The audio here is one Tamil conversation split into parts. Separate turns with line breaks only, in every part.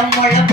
மரம் முழம்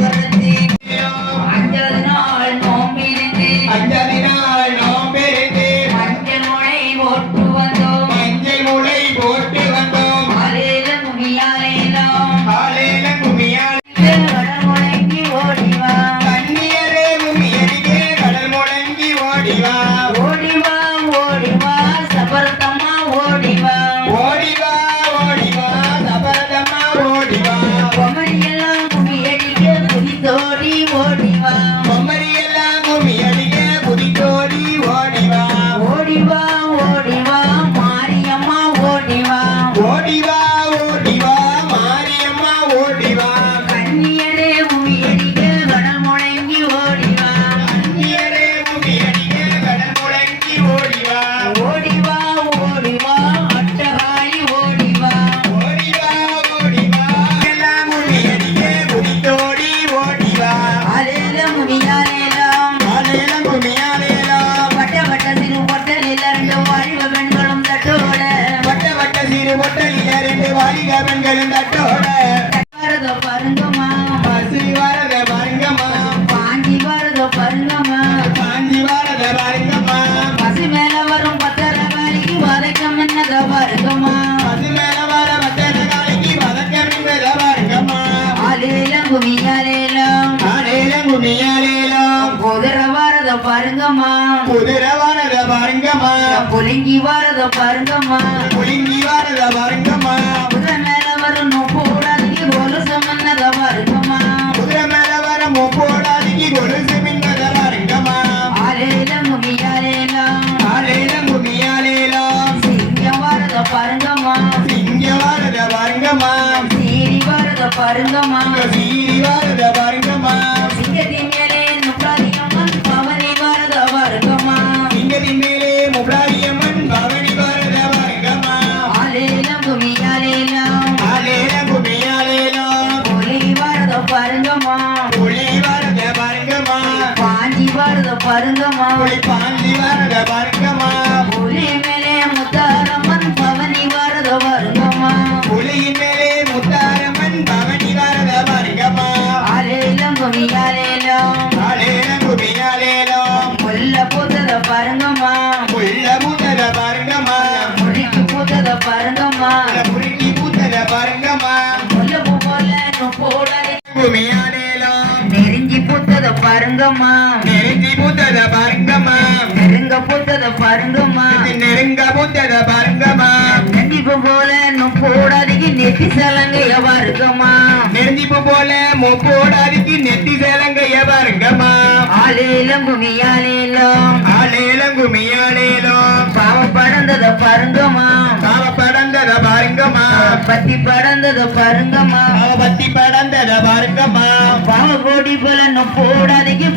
வருங்கம்மா ஒழுங்கி
வரத
வருங்கம்மா
குதிரை மேல வரணும் போடாதீங்க கொலுசு மன்னத வருங்கம்மா
குதிரை மேல வரமும் போடாதீங்க கொலுசு மின்னத வருங்கம்மா
ஆலேல முகியாலேலாம்
ஆலேல முகியாலேலாம்
சிங்க வரத பாருங்கம்மா
சிங்க வரத பாருங்கம்மா
பாருங்கம்மா நெருங்கி பூத்தத பாருங்கம்மா.
நெருங்க பூத்தத பாருங்கம்மா.
நெருங்க பூத்தத பாருங்கம்மா. நெருங்கிப்பு போல நொப்போடாதிக்கு நெத்தி சலங்கைய பாருங்கம்மா.
நெருங்கிப்பு போல மொப்போடாதிக்கு நெத்தி சலங்கைய பாருங்கம்மா.
ஆலேலம் குமியாலேலம்
ஆலேலம் குமியாலேலம்
பாவ படந்தத பாருங்கம்மா.
பாவ படந்தத பாருங்கம்மா.
பத்தி படந்தத பாருங்கம்மா.
பத்தி படந்தத பாருங்கம்மா.
பாவ கோடி
பலனும் போடாதீங்க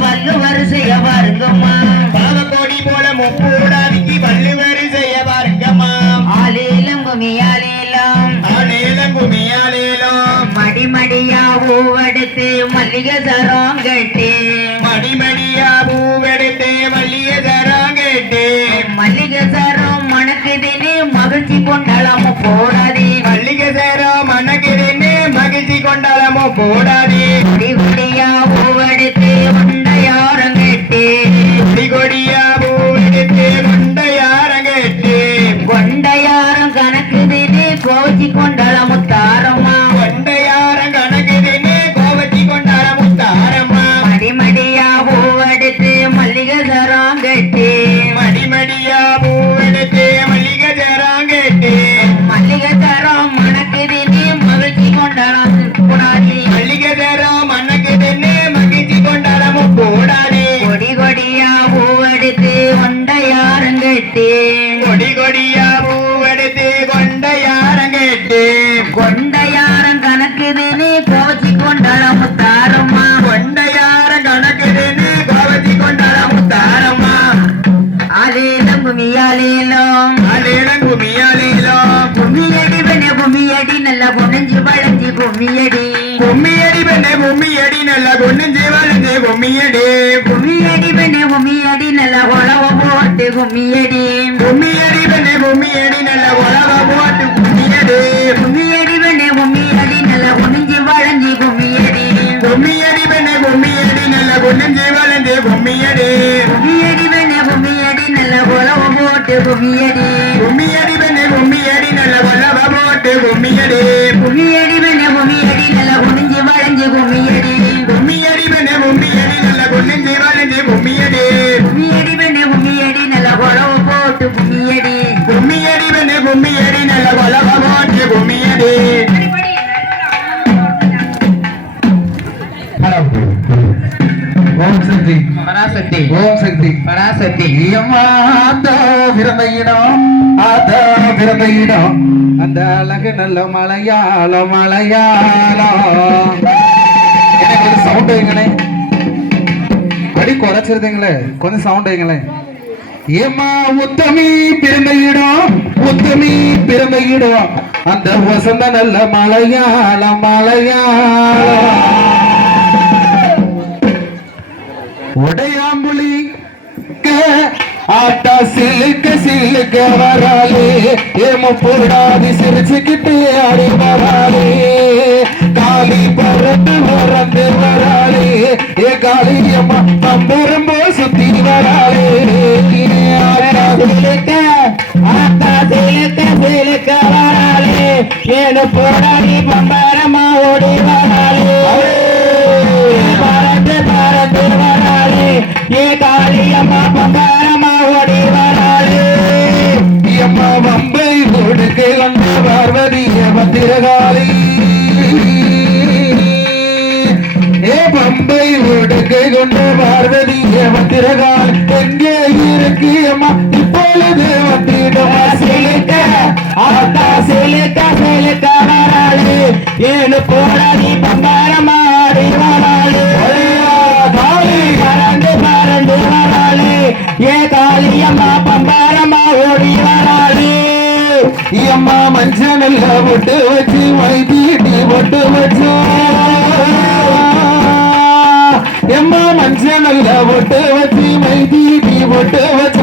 poco por
ahí. பொம்மியடி.
பொம்மியடி பெண்ணே பொம்மியடி நல்ல
கொன்னஞ்சு
வளைஞ்சு பொம்மியடி.
பொம்மியடி பெண்ணே பொம்மியடி நல்ல
உழவ போட்டு பொம்மியடி.
பொம்மியடி பெண்ணே பொம்மியடி நல்ல உழவ போட்டு
பொம்மியடி
பராசக்தி.
ஓம் சக்தி.
பராசக்தி.
இடம் அந்த அழகு நல்ல மலையாளம் மலையாளம் எனக்கு சவுண்ட் வைங்களே. அடி குறைச்சிருந்தீங்களே கொஞ்சம் சவுண்ட் வைங்களேன் ஏமா உத்தமி பிறந்த இடம் உத்தமி பிறந்த இடம் அந்த வசந்த நல்ல மலையாளம் மலையாளம் உடையாம்புலி ஆட்டா சிலுக்க சிலுக்க வராளே. ஏமோ போடாதி சிரிச்சுக்கிட்டே ஆடி வராளே. காளி பறந்து பறந்து வராளே. ஏ காளி அம்மா பம்பரம்போ சுத்தி வராளே. ஆட்டா சிலுக்க ஆட்டா சிலுக்க சிலுக்க வராளே. ஏனு போடாதி பம்பரமா ஓடி வராளே. காளியம்மா பங்காரம்மா ஓடி வராளே அம்மா வம்பை கொடுக்க வந்த பார்வதிய பத்திரகாளி ஏ பம்பை ஒடுக்கை கொண்ட பார்வதிய பத்திரகாளி அம்மா மஞ்சள் பொட்டு வச்சு வைத்தீட்டி விட்டு வச்சு. எம்மா மஞ்சள் பொட்டு வச்சு மைதீட்டி விட்டு வச்சு.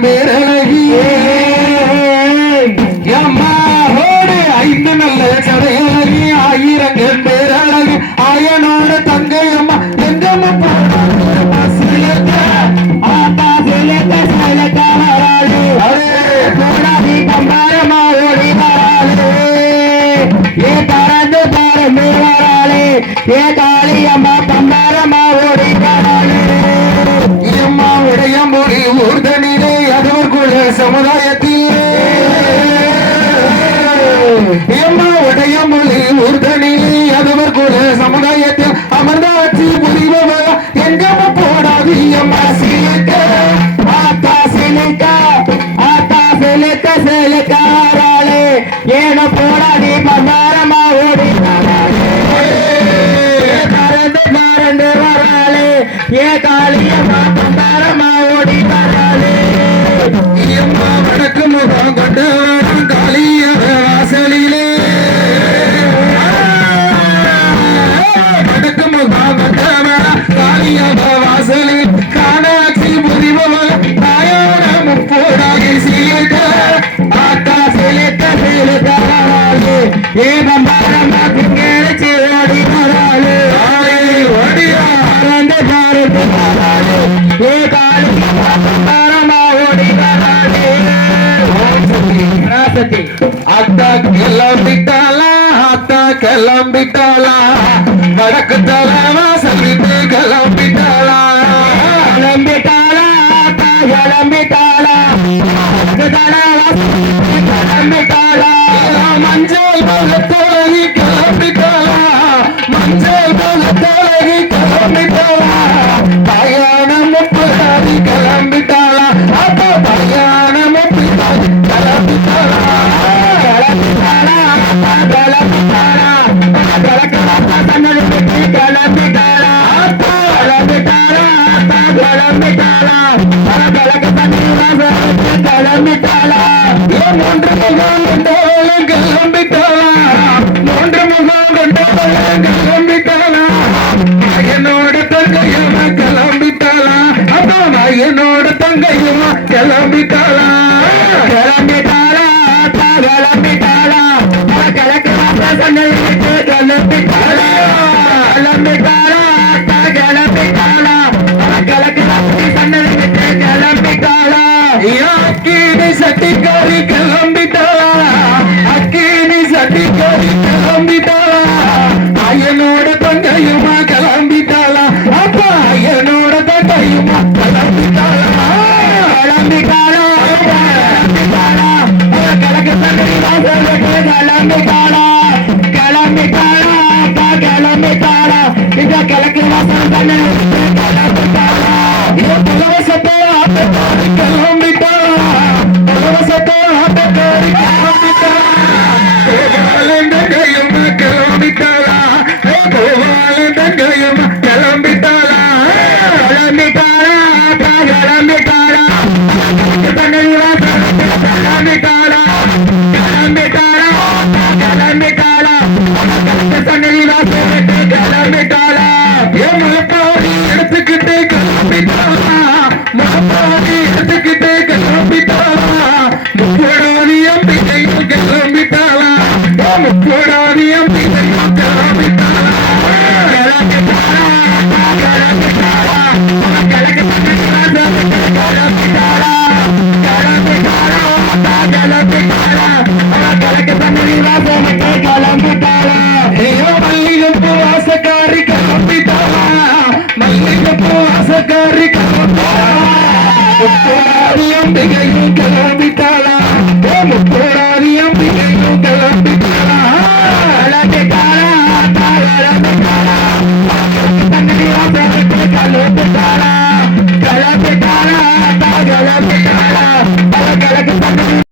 ஆயிரங்கள் பேரழகி அம்மா ஐந்து நல்ல சடையழகி ஆயிரங்கள் பேரழகி ஆயனோட தங்கை அம்மா எங்கம்மா போனா சிலக்க ஆத்தா சிலக்க சிலக்க ஏன போடாதி பசாரமா ஓடி பறந்து பறந்து வராளே ஏ காளியம்மா பசாரமா ஓடி வராளே. அம்மா வடக்கு முகம் கொண்டு வரும் காளிய வாசலிலே. வடக்கு முகம் கொண்டு வரும் காளிய வாசலில். காணாட்சி புரிபவர் கிளம்பிட்டாளா? வடக்கு தலாமா சொல்லிட்டு கிளம்பிட்டாளா? கிளம்பிட்டாளா கிளம்பிட்டாளா? கிளம்பிட்டாளா? என்னோட தங்கையுமா கிளம்பிட்டாளா ஆசக்காரி காப்பி தாவா மல்லிகப்பூ ஆசக்காரி காப்பி